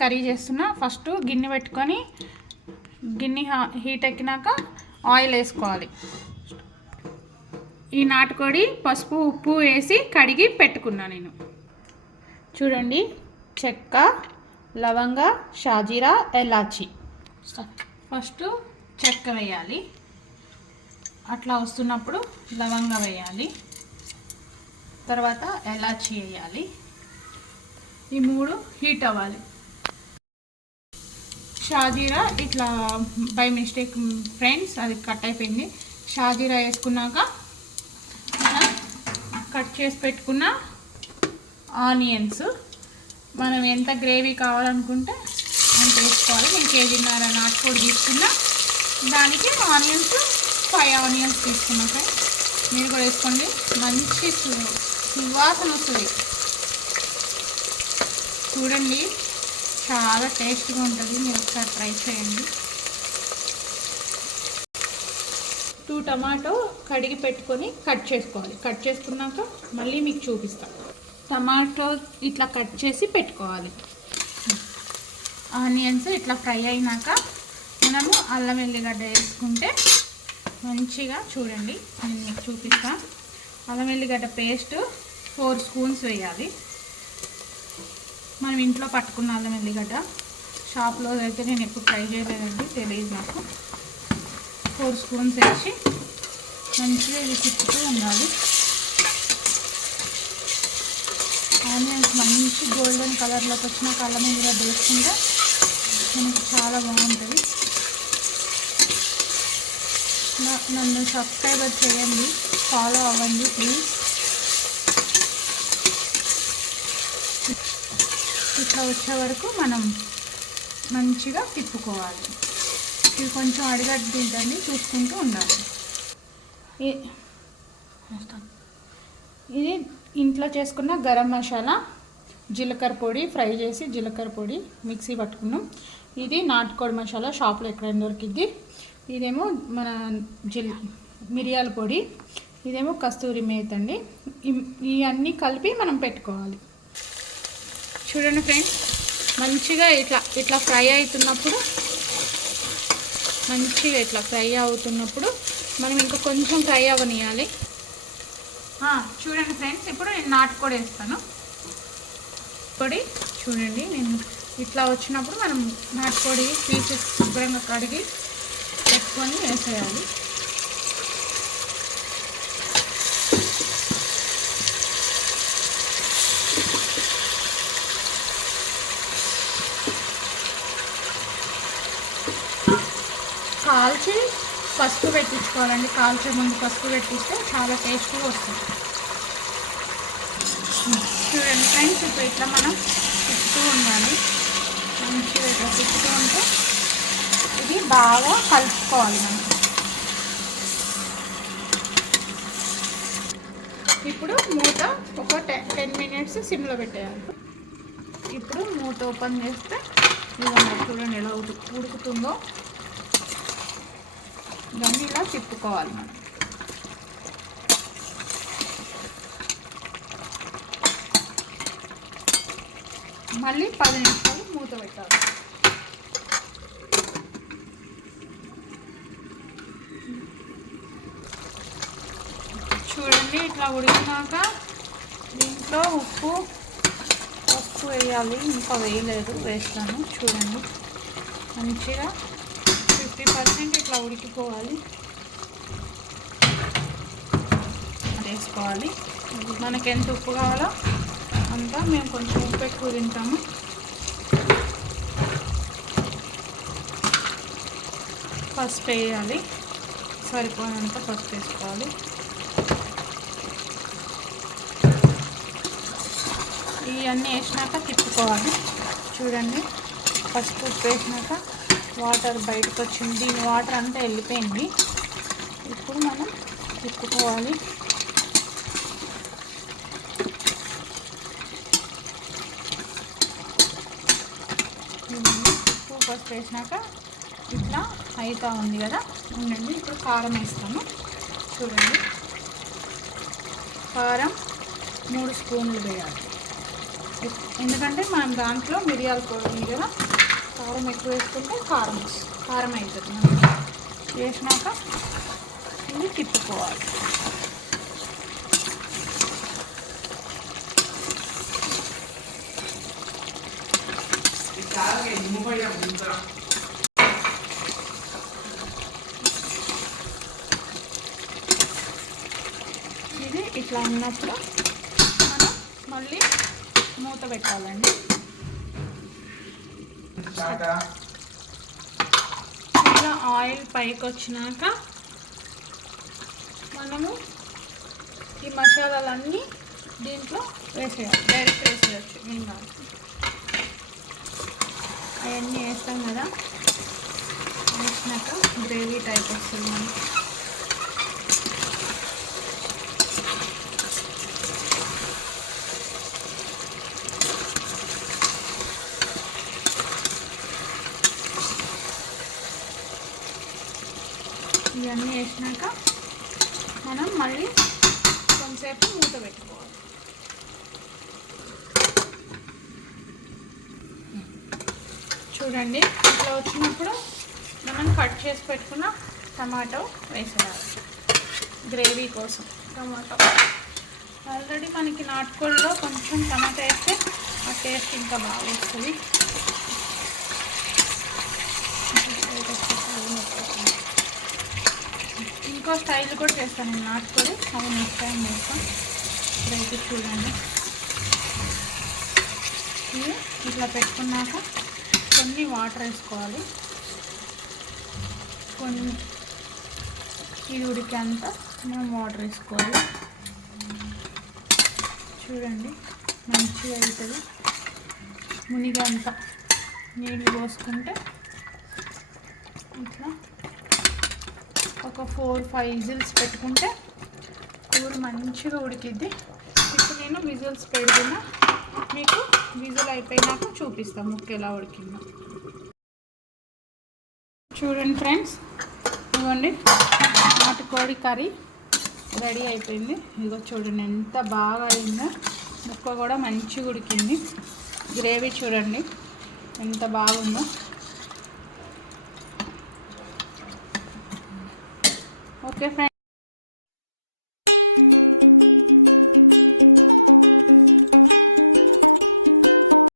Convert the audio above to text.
Curry చేస్తున్నా. First గిన్నె పెట్టుకొని గిన్నె హీట్ ఎక్కినాక ఆయిల్ వేసుకోవాలి. ఈ నాటుకోడి పసుపు ఉప్పు వేసి కడిగి పెట్టుకున్నా నేను. చూడండి, చెక్క, లవంగ, షాజీరా, ఎలాచి. ఫస్ట్ చెక్క వేయాలి, అట్లా వస్తున్నప్పుడు లవంగ వేయాలి, తర్వాత ఎలాచి వేయాలి. ఈ 3 హీట్ అవ్వాలి. షాజీరా ఇట్లా బై మిస్టేక్ ఫ్రెండ్స్ అది కట్ అయిపోయింది. షాజీరా వేసుకున్నాక మనం కట్ చేసి పెట్టుకున్న ఆనియన్స్, మనం ఎంత గ్రేవీ కావాలనుకుంటే అంత వేసుకోవాలి. నేను కేజీన్నర నాటుకోడి తీసుకున్నా, దానికి ఆనియన్స్ 5 ఆనియన్స్ తీసుకున్నా ఫ్రెండ్స్. మీరు కూడా వేసుకోండి, మంచి సువాసన వస్తుంది. చూడండి, చాలా టేస్ట్గా ఉంటుంది. మీరు ఒకసారి ట్రై చేయండి. 2 టమాటో కడిగి పెట్టుకొని కట్ చేసుకోవాలి. కట్ చేసుకున్నాక మళ్ళీ మీకు చూపిస్తాను. టమాటో ఇట్లా కట్ చేసి పెట్టుకోవాలి. ఆనియన్స్ ఇట్లా ఫ్రై అయినాక మనము అల్లం వెల్లిగడ్డ వేసుకుంటే మంచిగా, చూడండి నేను మీకు చూపిస్తాను. అల్లం వెల్లిగడ్డ పేస్ట్ 4 స్పూన్స్ వేయాలి. మనం ఇంట్లో పట్టుకున్న అల్లం వెల్లిగడ్డ, షాప్లో అయితే నేను ఎప్పుడు ట్రై చేయలేదండి, తెలియదు నాకు. 4 స్పూన్స్ వేసి మంచిగా ఇది తిప్పుతూ ఉండాలి. ఆనియన్స్ మంచి గోల్డెన్ కలర్లోకి వచ్చినాక అల్లం వెల్లిగడ్డ వేసుకుంటే మనకి చాలా బాగుంటుంది. నన్ను సబ్స్క్రైబర్ చేయండి, ఫాలో అవ్వండి ప్లీజ్. ఇట్లా వచ్చే వరకు మనం మంచిగా తిప్పుకోవాలి. ఇది కొంచెం అడిగడ్డిందని చూసుకుంటూ ఉండాలి. ఇది ఇంట్లో చేసుకున్న గరం మసాలా, జీలకర్ర పొడి, ఫ్రై చేసి జీలకర్ర పొడి మిక్సీ పట్టుకున్నాం. ఇది నాటుకోడి మసాలా, షాప్లో ఎక్కడైనా దొరికిద్ది. ఇదేమో మన మిరియాల పొడి, ఇదేమో కస్తూరి మేతి అండి. ఇవన్నీ కలిపి మనం పెట్టుకోవాలి. చూడండి ఫ్రెండ్స్, మంచిగా ఇట్లా ఫ్రై అవుతున్నప్పుడు, మంచిగా ఇట్లా ఫ్రై అవుతున్నప్పుడు మనం ఇంకా కొంచెం ఫ్రై అవ్వనియాలి. చూడండి ఫ్రెండ్స్, ఇప్పుడు నేను నాటుకోడి వేస్తాను. పొడి చూడండి, నేను ఇట్లా వచ్చినప్పుడు మనం నాటుకోడి పీసెస్ శుభ్రంగా కడిగి పెట్టుకొని వేసేయాలి. కాల్చి పసుపు పెట్టించుకోవాలండి. కాల్చే ముందు పసుపు పెట్టిస్తే చాలా టేస్ట్గా వస్తుంది. చూడండి ఫ్రెండ్స్, ఇప్పుడు ఇట్లా మనం తిప్పుతూ ఉండాలి. మంచిగా ఇట్లా తిప్పుతూ ఉంటే ఇది బాగా కలుపుకోవాలి మనం. ఇప్పుడు మూత ఒక 10 మినిట్స్ సిమ్లో పెట్టేయాలి. ఇప్పుడు మూత ఓపెన్ చేస్తే ఇవన్నీ చూడండి ఎలా ఉడుకుతుందో. దాన్ని ఇలా తిప్పుకోవాలి మనం. మళ్ళీ 10 నిమిషాలు మూత పెట్టాలి. చూడండి, ఇట్లా ఉడికినాక దీంట్లో ఉప్పు పసుపు వేయాలి. ఇంకా వేయలేదు, వేస్తాను. చూడండి, మంచిగా 50% ఇట్లా ఉడికిపోవాలి. వేసుకోవాలి. మనకి ఎంత ఉప్పు కావాలో అంతా. మేము కొంచెం ఉప్పు ఎక్కువ తింటాము. పసుపు వేయాలి, సరిపోయినంత పసుపు వేసుకోవాలి. ఇవన్నీ వేసినాక తిప్పుకోవాలి. చూడండి, పసుపు ఉప్పు వేసినాక వాటర్ బయటకు వచ్చింది. దీని వాటర్ అంతా వెళ్ళిపోయింది. ఇప్పుడు మనం తిప్పుకోవాలి. ఉప్పు పసుపు వేసినాక ఇట్లా అవుతూ ఉంది కదా, ఉండండి. ఇప్పుడు కారం వేస్తాను. చూడండి, కారం 3 స్పూన్లు వేయాలి. ఎందుకంటే మనం దాంట్లో మిరియాల పొడి ఉంది కదా, కారం ఎక్కువ వేసుకుంటే కారం అవుతుంది. మనం వేసినాక ఇది తిప్పుకోవాలి. ఇది ఇట్లా ఉన్నప్పుడు మనం మళ్ళీ మూత పెట్టాలండి. ఇట్లా ఆయిల్ పైకి వచ్చినాక మనము ఈ మసాలాలన్నీ దీంట్లో వేసేయాలి. డైరెక్ట్ వేసేయచ్చు, ఏం కాదు. అవన్నీ వేస్తాం కదా, వేసినాక గ్రేవీ టైప్ వస్తుంది మనకి. ఇవన్నీ వేసినాక మనం మళ్ళీ కొంతసేపు మూత పెట్టుకోవాలి. చూడండి, ఇట్లా వచ్చినప్పుడు మనం కట్ చేసి పెట్టుకున్న టమాటో వేసేయాలి గ్రేవీ కోసం. టమాటో ఆల్రెడీ మనకి నాటుకోళ్ళలో కొంచెం టమాటో వేస్తే ఆ టేస్ట్ ఇంకా బాగా వస్తుంది. ఇంకో స్టైల్ కూడా చేస్తాను నేను నాటుకోడి, అది నెక్స్ట్ టైం చేస్తాను. ఇప్పుడైతే చూడండి, ఇది ఇట్లా పెట్టుకున్నాక కొన్ని వాటర్ వేసుకోవాలి. కొన్ని ఇది ఉడికేంత మనం వాటర్ వేసుకోవాలి. చూడండి, మంచిగా అవుతుంది. మునిగంత నీళ్ళు పోసుకుంటే ఇట్లా ఒక 4-5 విజిల్స్ పెట్టుకుంటే కూర మంచిగా ఉడికిద్ది. ఇప్పుడు నేను విజిల్స్ పెడుతున్నా, మీకు విజిల్ అయిపోయినాక చూపిస్తాను ముక్క ఎలా ఉడికిందో. చూడండి ఫ్రెండ్స్, ఇవ్వండి నాటుకోడి కర్రీ రెడీ అయిపోయింది. ఇదిగో చూడండి ఎంత బాగా అయిందో, ముక్క కూడా మంచిగా ఉడికింది. గ్రేవీ చూడండి ఎంత బాగుందో. Okay friends.